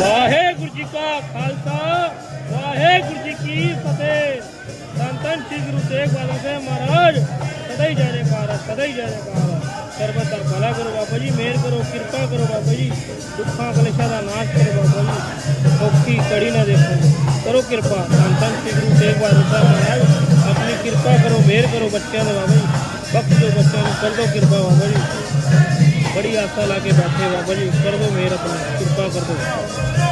ਵਾਹਿਗੁਰੂ ਜੀ ਕਾ ਖਾਲਸਾ, ਵਾਹਿਗੁਰੂ ਜੀ ਕੀ ਫਤਿਹ। ਧੰਨ ਧੰਨ ਸ੍ਰੀ ਗੁਰੂ ਤੇਗ ਬਹਾਦਰ ਸਾਹਿਬ ਮਹਾਰਾਜ, ਸਦਾ ਹੀ ਜੈ ਜੈਕਾਰ ਸਦਾ ਹੀ ਜੈ ਜੈਕਾਰ ਹੈ। ਸਰਬਤ ਦਾ ਭਲਾ ਕਰੋ ਬਾਬਾ ਜੀ, ਮਿਹਰ ਕਰੋ, ਕਿਰਪਾ ਕਰੋ ਬਾਬਾ ਜੀ। ਦੁੱਖਾਂ, ਕਲੇਸ਼ਾਂ ਦਾ ਨਾਸ਼ ਕਰੋ ਬਾਬਾ ਜੀ। ਔਖੀ ਕੜੀ ਨਾ ਦੇਖੋ। ਕਰੋ ਕਿਰਪਾ। ਧੰਨ ਧੰਨ ਸ੍ਰੀ ਗੁਰੂ ਤੇਗ ਬਹਾਦਰ ਸਾਹਿਬ ਮਹਾਰਾਜ, ਆਪਣੀ ਕਿਰਪਾ ਕਰੋ, ਮਿਹਰ ਕਰੋ ਬੱਚਿਆਂ ਦੇ ਬਾਬਾ ਜੀ। ਬਖਸ਼ ਦਿਓ ਬੱਚਿਆਂ ਨੂੰ, ਕਰ ਦਿਓ ਕਿਰਪਾ ਬਾਬਾ ਜੀ। ਬੜੀ ਆਸਾ ਲਾ ਕੇ ਬੈਠੇ ਬਾਬਾ ਜੀ ਕਰ ਦਿਓ ਮਿਹਰ ਆਪਣੀ ਕਿਰਪਾ ਕਰ ਦਿਓ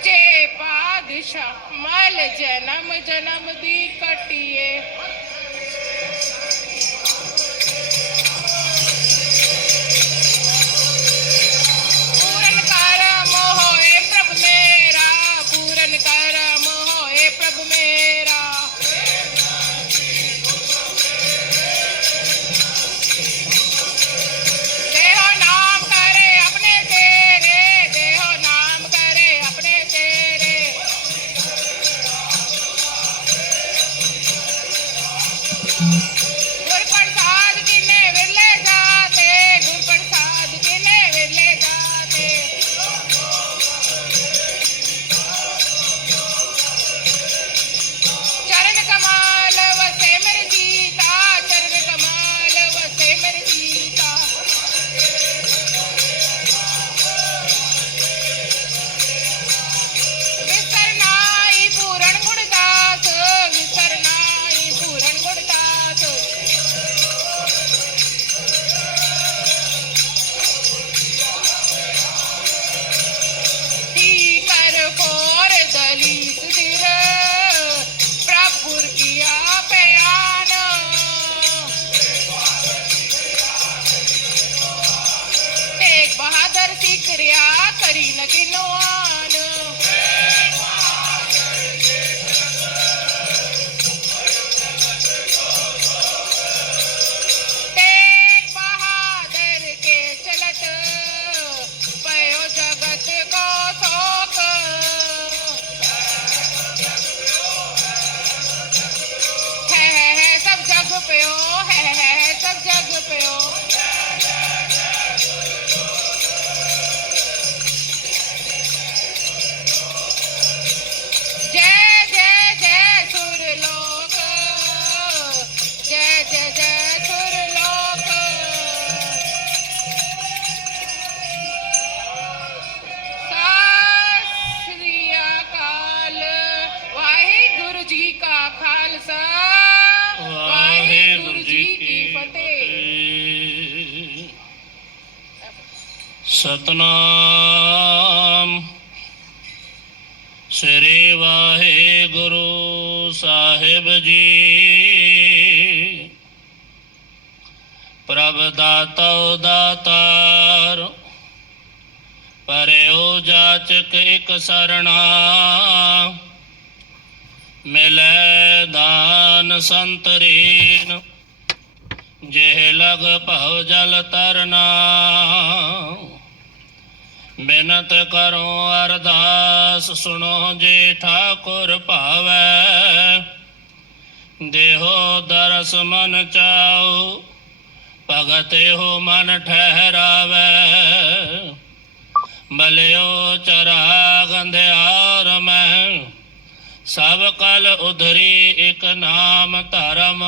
ਸੱਚੇ ਪਾਦਸ਼ਾਹ ਮਲ ਜਨਮ ਜਨਮ ਦੀ ਕਟਿਏ। ਪੂਰਨ ਕਰਮ ਹੋਏ ਪ੍ਰਭ ਮੇਰਾ। Mm-hmm. na ginawa ਸ੍ਰੀ ਵਾਹਿਗੁਰੂ ਸਾਹਿਬ ਜੀ। ਪ੍ਰਭ ਦਾਤਾ ਦਾਤਾਰ ਪਰਿਉ ਜਾਚਕ ਇਕ ਸਰਣਾ। ਮਿਲੈ ਦਾਨ ਸੰਤਰੀਨ ਜਿਹ ਲਗ ਭਉ ਜਲ ਤਰਨਾ। ਬਿਨਤ ਕਰੋ ਅਰਦਾਸ, ਸੁਣੋ ਜੇ ਠਾਕੁਰ ਭਾਵੈ। ਦੇਹੋ ਦਰਸ ਮਨ ਚਾਉ, ਭਗਤ ਹੋ ਮਨ ਠਹਿਰਾਵੇ। ਮਲਿਓ ਚਰਾ ਗੰਧਿਆਰ ਮੈਂ, ਸਭ ਕਲ ਉਧਰੀ ਇਕ ਨਾਮ ਧਰਮ।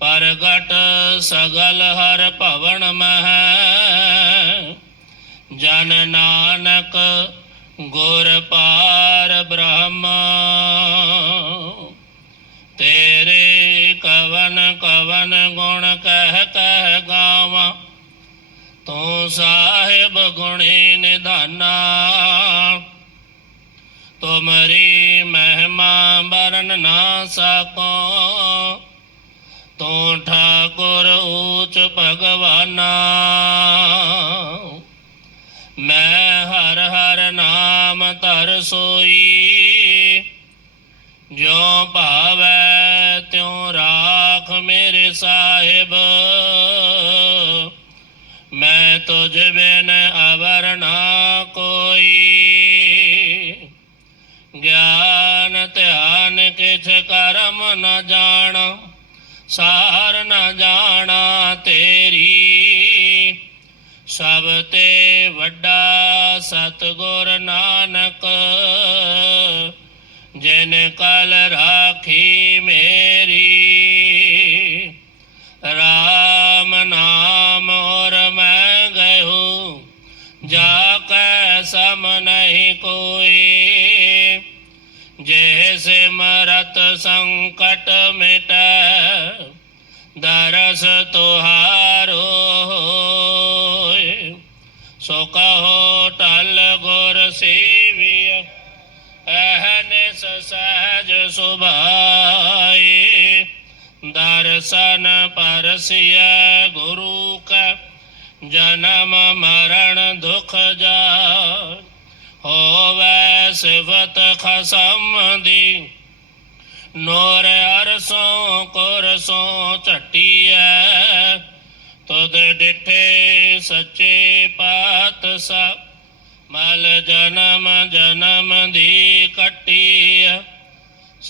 ਪਰਗਟ ਸਗਲ ਹਰ ਭਵਨ ਮਹਿ ਜਨ ਨਾਨਕ ਗੁਰ ਪਾਰ ਬ੍ਰਹਮ। ਤੇਰੇ ਕਵਨ ਕਵਨ ਗੁਣ ਕਹਿ ਕਹਿ ਗਾਵਾਂ। ਤੂੰ ਸਾਹਿਬ ਗੁਣੀ ਨਿਧਾਨਾ। ਤੁਮਰੀ ਮਹਿਮਾ ਬਰਨ ਨਾ ਸਕੋ। ਤੂੰ ਠਾਕੁਰ ਊਚ ਭਗਵਾਨਾ। ਮੈਂ ਹਰ ਹਰ ਨਾਮ ਧਰ ਸੋਈ। ਜੋ ਭਾਵੈ ਤਿਉ ਰਾਖ ਮੇਰੇ ਸਾਹਿਬ। ਮੈਂ ਤੁਝ ਬਿਨ ਅਵਰ ਨਾ ਕੋਈ। ਗਿਆਨ ਧਿਆਨ ਕਿਛ ਕਰਮ ਨ ਜਾਣ, ਸਾਰ ਨ ਜਾਣਾ ਤੇ ਵੱਡਾ ਸਤਗੁਰ ਨਾਨਕ ਜਿਨ ਕਲ ਰਾਖੀ ਸੁਭਾਏ ਦਰਸ਼ਨ ਪਰਸਿਆ ਗੁਰੂ ਕਾ ਜਨਮ ਮਰਨ ਦੁਖ ਜਾ ਹੋਵੇ ਸਿਫਤ ਖਸਮ ਦੀ ਨੋਰ ਅਰਸੋਂ ਕੁਰਸੋਂ ਝਟੀਐ ਤੁਧ ਡਿਠੇ ਸੱਚੇ ਪਾਤਸ਼ਾਹ ਮਲ ਜਨਮ ਜਨਮ ਦੀ ਕੱਟੀ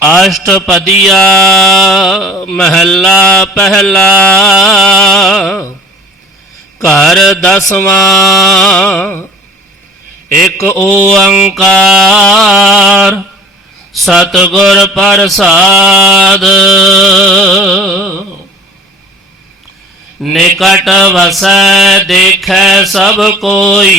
ਅਸ਼ਟਪਦੀਆ ਮਹੱਲਾ ਪਹਿਲਾ ਘਰ ਦਸਵਾਂ ਇੱਕ ਓੰਕਾਰ ਸਤਿਗੁਰ ਪ੍ਰਸਾਦ। ਨਿਕਟ ਵਸੈ ਦੇਖੈ ਸਭ ਕੋਈ।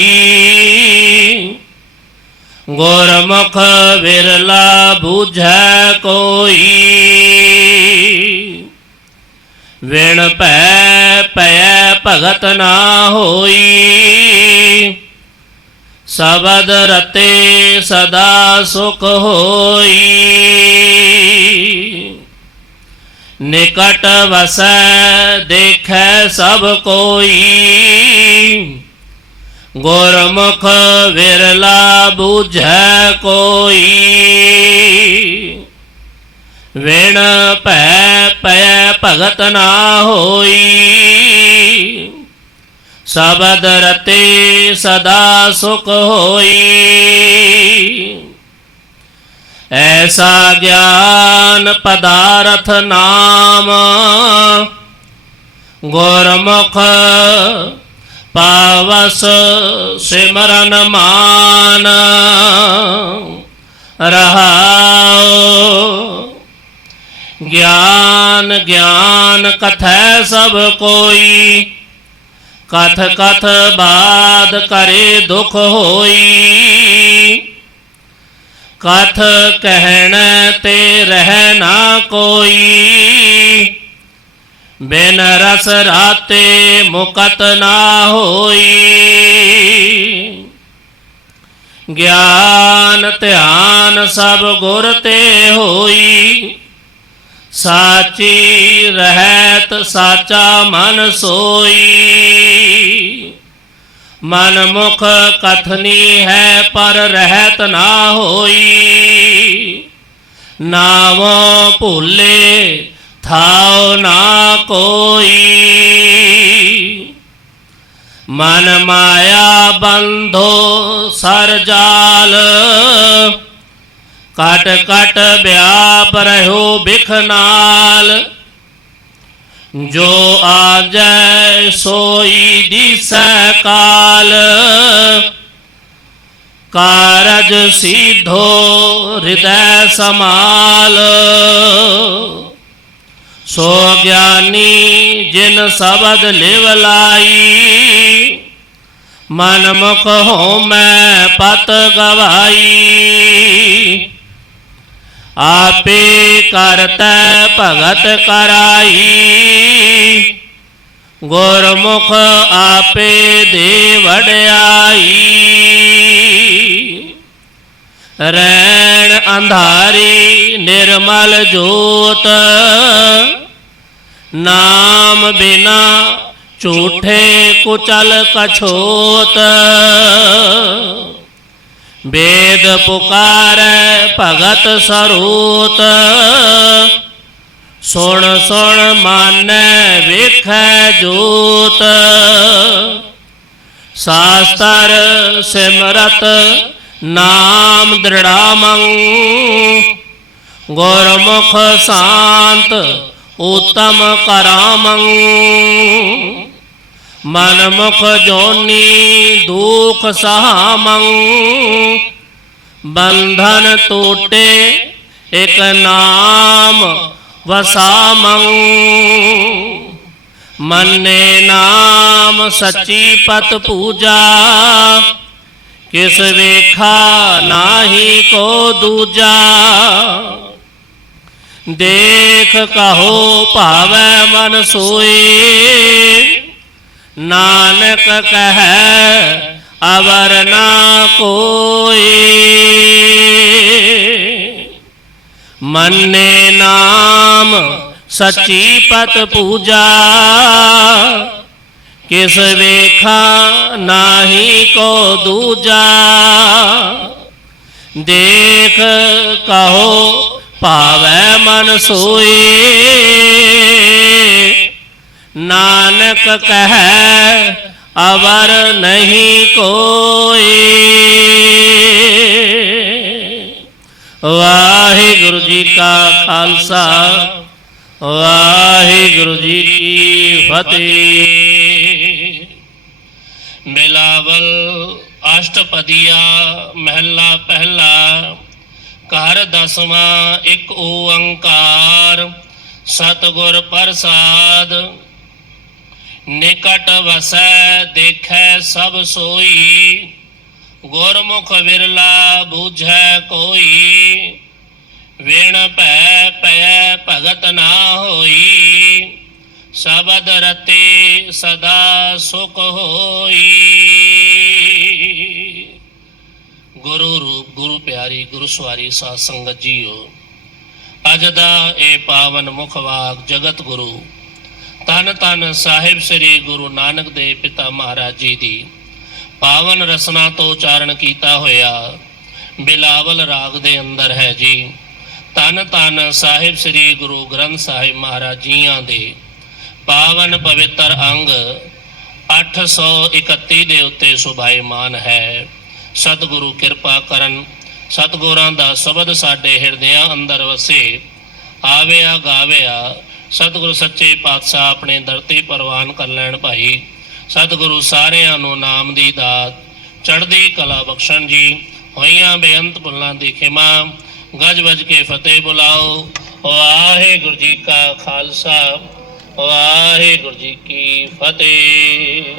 ਗੁਰਮੁਖ ਵਿਰਲਾ ਬੂਝੈ ਕੋਈ। ਵਿਣ ਭੈ ਭੈ ਭਗਤ ਨਾ ਹੋਈ। ਸਬਦ ਰਤੇ ਸਦਾ ਸੁਖ ਹੋਈ। ਨਿਕਟ ਵਸੈ ਦੇਖੈ ਸਭ ਕੋਈ। ਗੁਰਮੁਖ ਵਿਰਲਾ ਬੂਝੈ ਕੋਈ। ਵਿਣ ਭੈ ਪੈ ਭਗਤ ਨਾ ਹੋਈ। ਸਬਦ ਰਤੇ ਸਦਾ ਸੁਖ ਹੋਈ। ਐਸਾ ਗਿਆਨ ਪਦਾਰਥ ਨਾਮ ਗੁਰਮੁਖ ਪਾਵਸ ਸਿਮਰਨ ਮਾਨ ਰਹਾਉ। ਗਿਆਨ ਗਿਆਨ ਕਥੈ ਸਭ ਕੋਈ। ਕਥ ਕਥ ਬਾਦ ਕਰੇ ਦੁਖ ਹੋਈ। ਕਥ ਕਹਿਣ ਤੇ ਰਹਿ ਨਾ ਕੋਈ। ਬਿਨ ਰਸ ਰਾਤੇ ਮੁਕਤ ਨਾ ਹੋਈ। ਗਿਆਨ ਧਿਆਨ ਸਭ ਗੁਰ ਤੇ ਹੋਈ। ਸਾਚੀ ਰਹਿਤ ਸਾਚਾ ਮਨ ਸੋਈ। ਮਨ ਮੁਖ ਕਥਨੀ ਹੈ ਪਰ ਰਹਿਤ ਨਾ ਹੋਈ। ਨਾਮੋ ਭੁੱਲੇ ਥਾਉ ਨਾ ਕੋਈ। ਮਨ ਮਾਇਆ ਬੰਧੋ ਸਰ ਜਾਲ। ਕਟ ਕਟ ਵਿਆਪ ਰਹਿਓ ਬਿਖ ਨਾਲ। ਜੋ ਆਜੈ ਸੋਈ ਦਿਸੈ ਕਾਲ। ਕਾਰਜ ਸਿਧੋ ਹਿਰਦੈ ਸਮਾਲ। ਸੋ ਗਿਆਨੀ ਜਿਨ ਸ਼ਬਦ ਲਿਵ ਲਾਈ ਮਨ ਮੁਖ ਹੋ ਮੈਂ ਪਤ ਗਵਾਈ। ਆਪੇ ਕਰਤੈ ਭਗਤ ਕਰਾਈ, ਗੁਰਮੁਖ ਆਪੇ ਦੇ ਵਡਿਆਈ ਰੈਣ ਅੰਧਾਰੀ ਨਿਰਮਲ ਜੋਤ ਨਾਮ ਬਿਨਾ ਝੂਠੇ ਕੁਚਲ ਕਛੋਤ। ਵੇਦ ਪੁਕਾਰੈ ਭਗਤ ਸਰੂਤ। ਸੁਣ ਸੁਣ ਮਾਨੈ ਵੇਖੈ ਜੋਤ। ਸਾਸਤਰ ਸਿਮਰਤ ਨਾਮ ਦ੍ਰਿੜਾਮੰ। ਗੁਰਮੁਖ ਸ਼ਾਂਤ ਉਤਮ ਕਰਾਮੰ। ਮਨ ਮੁਖ ਜੋਨੀ ਦੁਖ ਸਹਾਮੰ ਬੰਧਨ ਟੋਟੇ ਇਕ ਨਾਮ ਵਸਾਮੰ। ਮੰਨੇ ਨਾਮ ਸੱਚੀ ਪਤ ਪੂਜਾ। ਕਿਸ ਵੇਖਾ ਨਾਹੀ ਕੋ ਦੂਜਾ। ਦੇਖ ਕਹੋ ਭਾਵੈ ਮਨ ਸੋਈ ਨਾਨਕ ਕਹੈ ਅਵਰ ਨਾ ਕੋਈ ਮੰਨੇ ਨਾਮ ਸੱਚੀ ਪਤ ਪੂਜਾ ਕਿਸ ਵੇਖਾ ਨਾਹੀ ਕੋ ਦੂਜਾ ਦੇਖ ਕਹੋ ਭਾਵੈ ਮਨ ਸੋਈ। ਨਾਨਕ ਕਹੈ, ਅਵਰ ਨਹੀਂ ਕੋਈ। ਵਾਹਿਗੁਰੂ ਜੀ ਕਾ ਖਾਲਸਾ, ਵਾਹਿਗੁਰੂ ਜੀ ਕੀ ਫਤਿਹ। ਬਿਲਾਵਲ ਅਸ਼ਟਪਦੀਆ, ਮਹਿਲਾ ਪਹਿਲਾ। ਘਰ ਦਸਵਾਂ ਇੱਕ ਓੰਕਾਰ, ਸਤਿਗੁਰ ਪ੍ਰਸਾਦ। ਨਿਕਟ ਵਸੈ, ਦੇਖੈ ਸਭ ਸੋਈ, ਗੁਰਮੁਖ ਵਿਰਲਾ ਬੂਝੈ ਕੋਈ। ਵਿਣ ਭੈ ਪੈ ਭਗਤ ਨਾ ਹੋਈ, ਸਬਦ ਰਤੇ ਸਦਾ ਸੁਖ ਹੋਈ। ਪਿਆਰੀ ਗੁਰੂ ਸਵਾਰੀ ਸਾਧ ਸੰਗਤ ਜੀਓ। ਅੱਜ ਦਾ ਇਹ ਪਾਵਨ ਮੁਖ ਵਾਕ, ਜਗਤ ਗੁਰੂ ਤਨ ਤਨ ਸਾਹਿਬ ਸ੍ਰੀ ਗੁਰੂ ਨਾਨਕ ਦੇ ਪਿਤਾ ਮਹਾਰਾਜ ਜੀ ਦੀ ਪਾਵਨ ਰਸਨਾ ਤੋਂ ਉਚਾਰਨ ਕੀਤਾ ਹੋਇਆ ਬਿਲਾਵਲ ਰਾਗ ਦੇ ਅੰਦਰ ਹੈ ਜੀ। ਤਨ ਤਨ ਸਾਹਿਬ ਸ੍ਰੀ ਗੁਰੂ ਗ੍ਰੰਥ ਸਾਹਿਬ ਮਹਾਰਾਜ ਜੀਆਂ ਦੇ ਪਾਵਨ ਪਵਿੱਤਰ ਅੰਗ 831 ਦੇ ਉੱਤੇ ਸੁਭਾਈਮਾਨ ਹੈ। ਸਤਿਗੁਰੂ ਕਿਰਪਾ ਕਰਨ ਸਤਿਗੁਰਾਂ ਦਾ ਸ਼ਬਦ ਸਾਡੇ ਹਿਰਦਿਆਂ ਅੰਦਰ ਵਸੇ, ਆਵਿਆ ਗਾਵਿਆ, ਸਤਿਗੁਰੂ ਸੱਚੇ ਪਾਤਸ਼ਾਹ ਆਪਣੇ ਦਰ ਤੇ ਪ੍ਰਵਾਨ ਕਰ ਲੈਣ ਭਾਈ। ਸਤਿਗੁਰੂ ਸਾਰਿਆਂ ਨੂੰ ਨਾਮ ਦੀ ਦਾਤ, ਚੜ੍ਹਦੀ ਕਲਾ ਬਖਸ਼ਣ ਜੀ। ਹੋਈਆਂ ਬੇਅੰਤ ਭੁੱਲਾਂ ਦੀ ਖਿਮਾ ਗਜ ਵਜ ਕੇ ਫਤਿਹ ਬੁਲਾਓ। ਵਾਹਿਗੁਰੂ ਜੀ ਕਾ ਖਾਲਸਾ, ਵਾਹਿਗੁਰੂ ਜੀ ਕੀ ਫਤਿਹ।